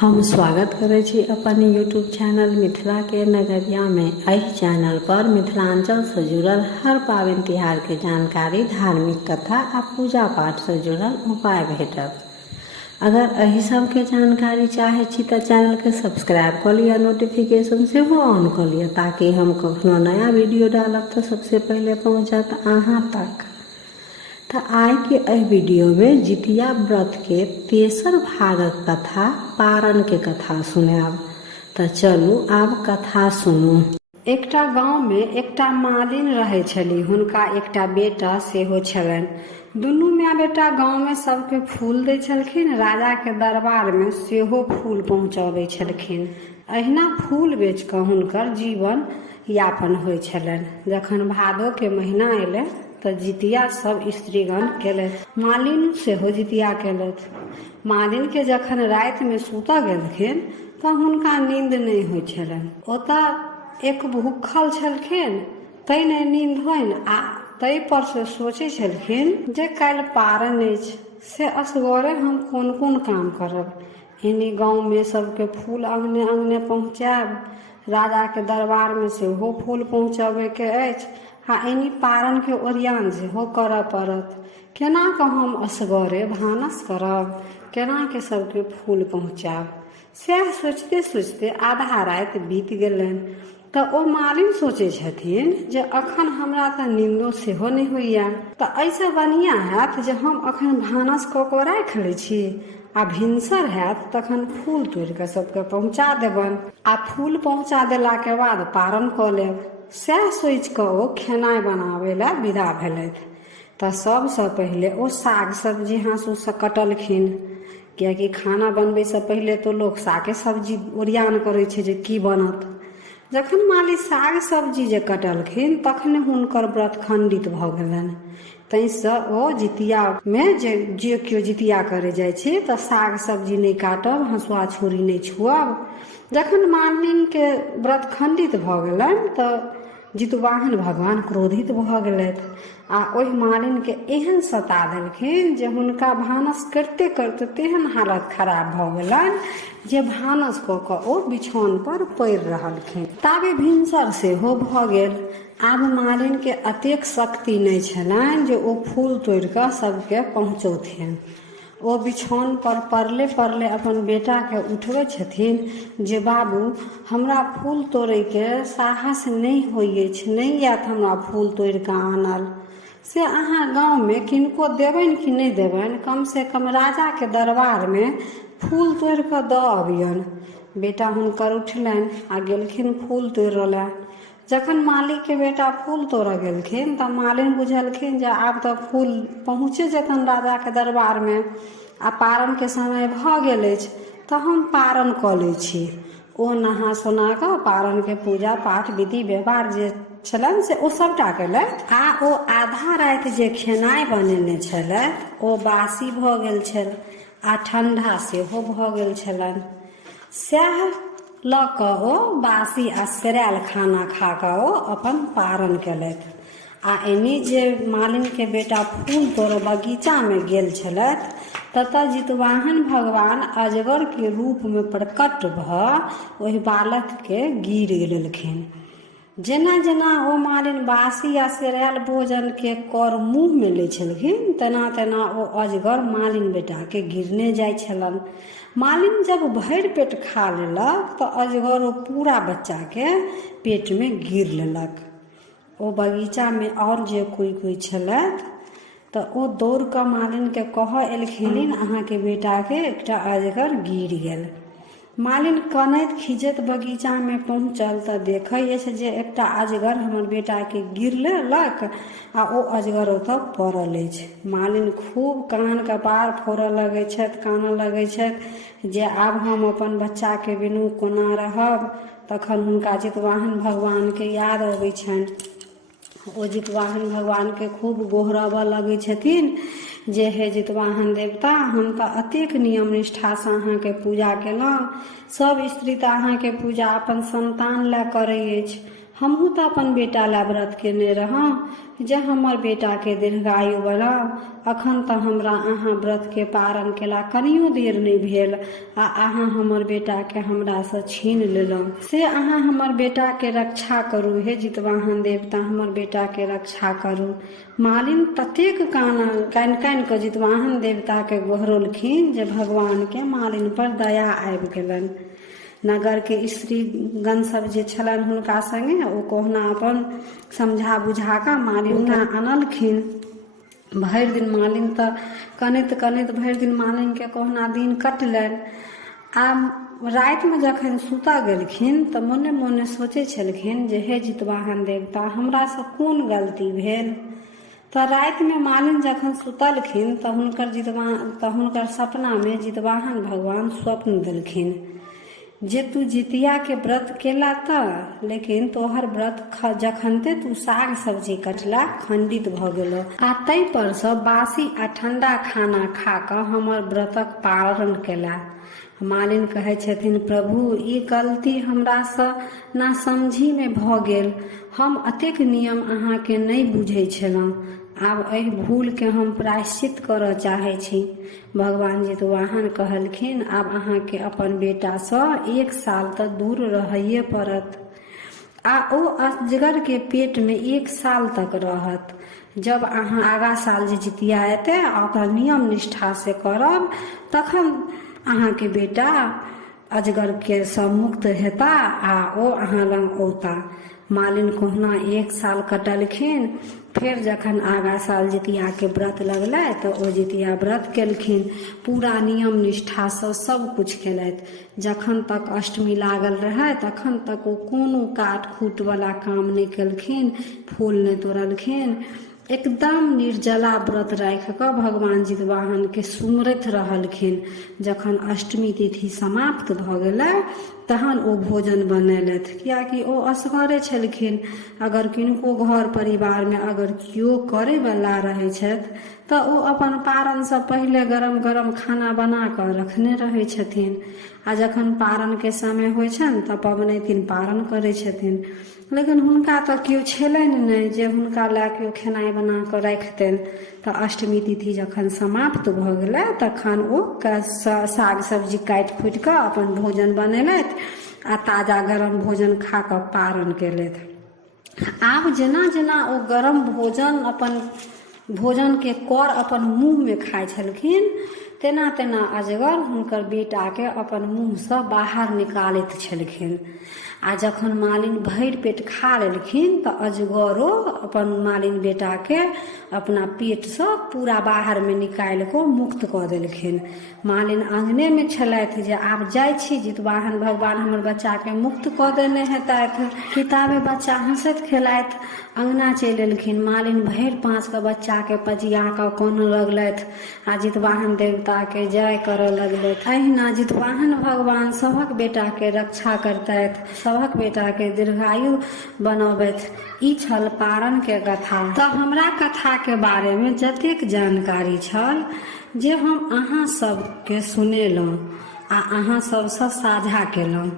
हम स्वागत करै छी अपन यूट्यूब चैनल मिथिला के नगरिया में। एहि चैनल पर मिथिलांचल से जुड़ल हर पाबनि तिहार के जानकारी, धार्मिक कथा आ पूजा पाठ से जुड़ल उपाय भेटत। अगर एहि सब के जानकारी चाहे छी तो चैनल के सब्सक्राइब कर लिया, नोटिफिकेशन से वो ऑन कर लिया ताकि हम कखनो नया वीडियो डालब तो सबसे पहले पहुंचत अहाँ तक। तो आय के एह वीडियो में जितिया व्रत के तेसर भागक कथा, पारण के कथा सुनाब। तो चलू आब कथा सुनू। एकटा गांव में एकटा मालिन रहै छली, हुनका एकटा बेटा सेहो छलनि। दुनू माय बेटा गांव में सबके फूल दै छलखिन, राजा के दरबार में सेहो फूल पहुंचाबै छलखिन। अहिना फूल बेच कऽ हुनकर जीवन यापन होइ छलनि। जखन भादो के महीना एलै तो जितिया सब स्त्रीगण केलथि, मालिन सेहो जितिया केलथि। मालिन के जखन राति में सुतऽ गेलखिन तऽ हुनका नींद नहि होइ छलनि। ओतऽ एक भूखल छलखिन, तै नहि नींद होइन आ तै पर से सोचै छलखिन जे काल्हि पारण अछि, से असगरे हम कोन कोन काम करब। एनी गाँव में सबके फूल अंगने अंगने पहुँचायब, राजा के दरबार में सेहो फूल पहुँचाबे के अछि, आ एनी पारण के ओरियान सेहो करऽ पड़त। केना कऽ हम असगरे भानस करब, केना के सबके फूल पहुँचाब। सएह सोचते सोचते आधा राति बीत गेलनि। तऽ ओ मालिन सोचै छथिन जे अखन हमरा तऽ नींदो सेहो नहि होइया, तऽ एहिसँ बढ़िया हैत जे हम अखन भानस कऽ कऽ राखि लै छी, आ भिनसर हैत तखन फूल तोड़ि कऽ सबके पहुँचा देबनि, आ फूल पहुँचा देला के बाद पारण कऽ लेब। सएह सोचि कऽ ओ खेनाइ बनाबै लए विदा भेलथि। तऽ सबसँ पहिले ओ साग सब्जी हाँसूसँ कटलखिन, कियाकि खाना बनबैसँ पहिले तो लोग सागे सब्जी ओरियान करै छै जे की बनत। जखन माली साग सब्जी जे कटलखिन तखने हुनकर व्रत खंडित भऽ गेलनि। ताहिसँ ओ जितिया में जे केओ जितिया करे जाइ छै तऽ साग सब्जी नहि काटब, हँसुआ छुरी नहि छुअब। जखन मालिन के व्रत खंडित भऽ गेलनि तऽ जितवाहन भगवान क्रोधित भऽ गेलथि आ ओहि मालिन के एहन सता देलखिन जे हुनका भानस करते करते तेहन हालत खराब भऽ गेलनि जे भानस कऽ कऽ ओ बिछौन पर पड़ि रहलखिन। ताबे भिनसर सेहो भऽ गेल। आब मालिन के अतेक शक्ति नहि छलनि जे ओ फूल तोड़ि कऽ सबके पहुँचौथिन। ओ बिछौन पर पड़ले पड़ले अपन बेटा के उठबै छथिन जे बाबू हमरा फूल तोड़ै के साहस नहि होइ अछि, नहि आयत हमरा फूल तोड़ि कऽ आनल। से अहाँ गाँव में किनको देबनि कि नहि देबनि, कम से कम राजा के दरबार में फूल तोड़ि कऽ दऽ अबियनि। बेटा हुनकर उठलनि आ गेलखिन फूल तोड़ऽ लए। जखन माली के बेटा फूल तोड़ऽ गेलखिन तऽ मालिन बुझलखिन जे आब तऽ फूल पहुँचे जेतनि राजा के दरबार में, आ पारण के समय भऽ गेल अछि, तऽ हम पारण कऽ लै छी। ओ नहा सोना कऽ पारण के पूजा पाठ विधि व्यवहार जे छलनि से ओ सबटा केलथि, आ ओ आधा राति जे खेनाइ बनेने छलथि ओ बासी भऽ गेल छल आ ठंडा सेहो भऽ गेल छलनि। सएह लऽ कऽ ओ बासी आ सेरायल खाना खा कऽ ओ अपन पारण केलथि। आ एनी जे मालिन के बेटा फूल तोड़ऽ बगीचा में गेल छलथि ततऽ जितवाहन भगवान अजगर के रूप में प्रकट भऽ ओहि बालक के गिर लेलखिन। जेना जेना ओ मालिन बासी आ सेरायल भोजन के कर मुँह में लै छलखिन तेना तेना ओ अजगर मालिन बेटा के गिरने जाइ छलनि। मालिन जब भरि पेट खा लेलक तऽ अजगर ओ पूरा बच्चा के पेट में गिर लेलक। ओ बगीचा में और जे कोई छलथि तऽ ओ दौड़ कऽ मालिन के कहऽ एलखिन अहाँ के बेटा के एकटा अजगर गिर गेल। मालिन कनैत खिजैत बगीचा में पहुँचल तऽ देखै अछि जे एकटा अजगर हमर बेटा के गिर लेलक आ ओ अजगर ओतऽ पड़ल अछि। मालिन खूब कान कपार फोड़ऽ लगै छथि, कानऽ लगै छथि जे आब हम अपन बच्चा के बिनु कोना रहब। तखन हुनका जितवाहन भगवान के याद अबै छनि। ओ जितवाहन भगवान के खूब गोहराबऽ लगै छथिन जे हे जितवाहन देवता, हम तऽ अतेक नियम निष्ठासँ अहाँके पूजा केलहुँ, सब स्त्री तऽ अहाँके पूजा अपन संतान लए करै अछि, हमहू तो अपन बेटा ला व्रत केने रहा जे हमर बेटा के दीर्घायु बनाओ। अखन तो हमरा अहाँ व्रत के पारण केला कनियो देर नहीं भेल आ अहाँ हमर बेटा के हमरा से छीन लेलहुँ। से अहाँ हमर बेटा के रक्षा करू, हे जितवाहन देवता हमर बेटा के रक्षा करू। मालिन ततेक कान के जितवाहन देवता के गोहरलखिन जे भगवान के मालिन पर दया आबि गेलन। नगर के स्त्रीगण सब जे छलन हुनका संगे ओ कोहना अपन समझा बुझा का मालिन आनलखिन। भरि दिन मालिन तऽ कनैत भरि दिन मालिन के कोहना दिन कटलनि। आ राति में जखन सुता गेलखिन तऽ मोने मोने सोचे छलखिन जे हे जितवाहन देवता हमरा से कोन गलती भेल। तऽ राति में मालिन जखन सुतलखिन तऽ हुनकर सपना में जितवाहन भगवान स्वप्न देलखिन जे तू जितिया के व्रत केला त लेकिन तोहर व्रत जखनते तू साग सब्जी कटला खंडित भ गेलो आ तै पर से बासी आ ठंडा खाना खा क हमर व्रतक पारण केला। मालिन कहे छथिन प्रभु ई गलती हमरा से ना समझी में भ गेल। हम अतेक नियम अहाँ के नहीं बुझे छलहुँ। आब एहि भूल के हम प्रायश्चित करऽ चाहे छी। भगवान जितवाहन कहलखिन आब अहाँ के अपन बेटा से 1 साल तक दूर रहइए पड़त आ ओ अजगर के पेट में 1 साल तक रहत। जब अहाँ आगा साल जे जितिया एते ओकरा नियम निष्ठा से करब तखन अहाँ के बेटा अजगर के सब मुक्त हेता आ ओ अहाँ लंग औता। मालिन कोहना 1 साल कटलखिन। फिर जखन आगा साल जितिया के व्रत लगलै तो ओ जितिया व्रत केलखिन। पूरा नियम निष्ठा से सब कुछ केलथि। जखन तक अष्टमी लागल रहे तखन तक ओ कोनो काट खूट वाला काम नहीं केलखिन, फूल नहीं तोड़लखिन। एकदम निर्जला व्रत राख क भगवान जितवाहन के सुमरैत रहलखिन। जखन अष्टमी तिथि समाप्त भ गेलै तहन ओ भोजन बनेलथि, कियाकि ओ असगरे छलखिन। अगर किनको घर परिवार में अगर कियो करे वाला रहे छथि तऽ ओ अपन पारण से पहिले गरम गरम खाना बना क रखने रहे छथिन आ जखन पारण के समय होइ छनि तऽ पबनैतिन पारण करे छथिन। लेकिन हुनका तऽ कियो छलनि नहि जे हुनका लए कियो खेनाइ बना कऽ राखितनि। तऽ अष्टमी तिथि जखन समाप्त भऽ गेलै तखन ओ साग सब्जी काटि खुटि कऽ अपन भोजन बनेलथि आ ताजा गरम भोजन खा कऽ पारण केलथि। आब जेना जेना ओ गरम भोजन अपन भोजन के कर अपन मुंह में खाइ छलखिन तेना तेना अजगर हुनकर बेटा के अपन मुंह से बाहर निकालैत छलखिन। आ जखन मालिन भरि पेट खा लेलखिन तऽ अजगरो अपन मालिन बेटा के अपना पेट से पूरा बाहर में निकालि कऽ मुक्त कऽ देलखिन। मालिन आंगने में छलथि जे आब जाइ छी जितवाहन भगवान हमर बच्चा के मुक्त कऽ देने हेतथि। किताबे बच्चा हंसैत खेलाइत अंगना चलि एलखिन। मालिन भरि पाँच के बच्चा के पजिया कऽ कानऽ लगलथि आ जितवाहन देवता के जय करऽ लगलथि। अहिना जितवाहन भगवान सभक बेटा के रक्षा करतथि, सभक बेटा के दीर्घायु बनौबथि। ई छल पारण के कथा। तऽ हमरा कथा के बारे में जतेक जानकारी छल जे हम अहाँ सबके सुनेलहुँ आ अहाँ सबसँ साझा केलहुँ।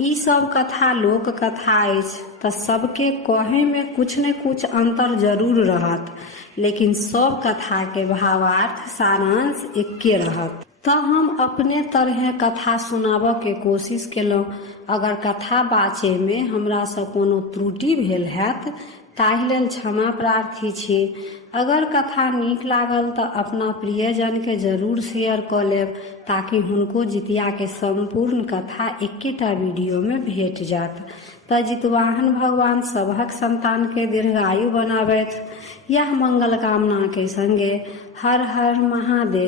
ई सब कथा लोक कथा अछि तऽ सबके कहे में कुछ न कुछ अंतर जरूर रहत, लेकिन सब कथा के भावार्थ सारांश एके रहत। तऽ हम अपने तरह कथा सुनाबऽ के कोशिश केलहुँ। अगर कथा बाचे में हमरा से कोनो त्रुटि भेल हैत ताहि लेल क्षमा प्रार्थी छी। अगर कथा नीक लागल तऽ अपना प्रियजन के जरूर शेयर कऽ लेब ताकि हुनको जितिया के संपूर्ण कथा एकेटा वीडियो में भेट जात। तऽ जितवाहन भगवान सभक संतान के दीर्घायु बनाबथि। यह मंगल कामना के संगे हर हर महादेव।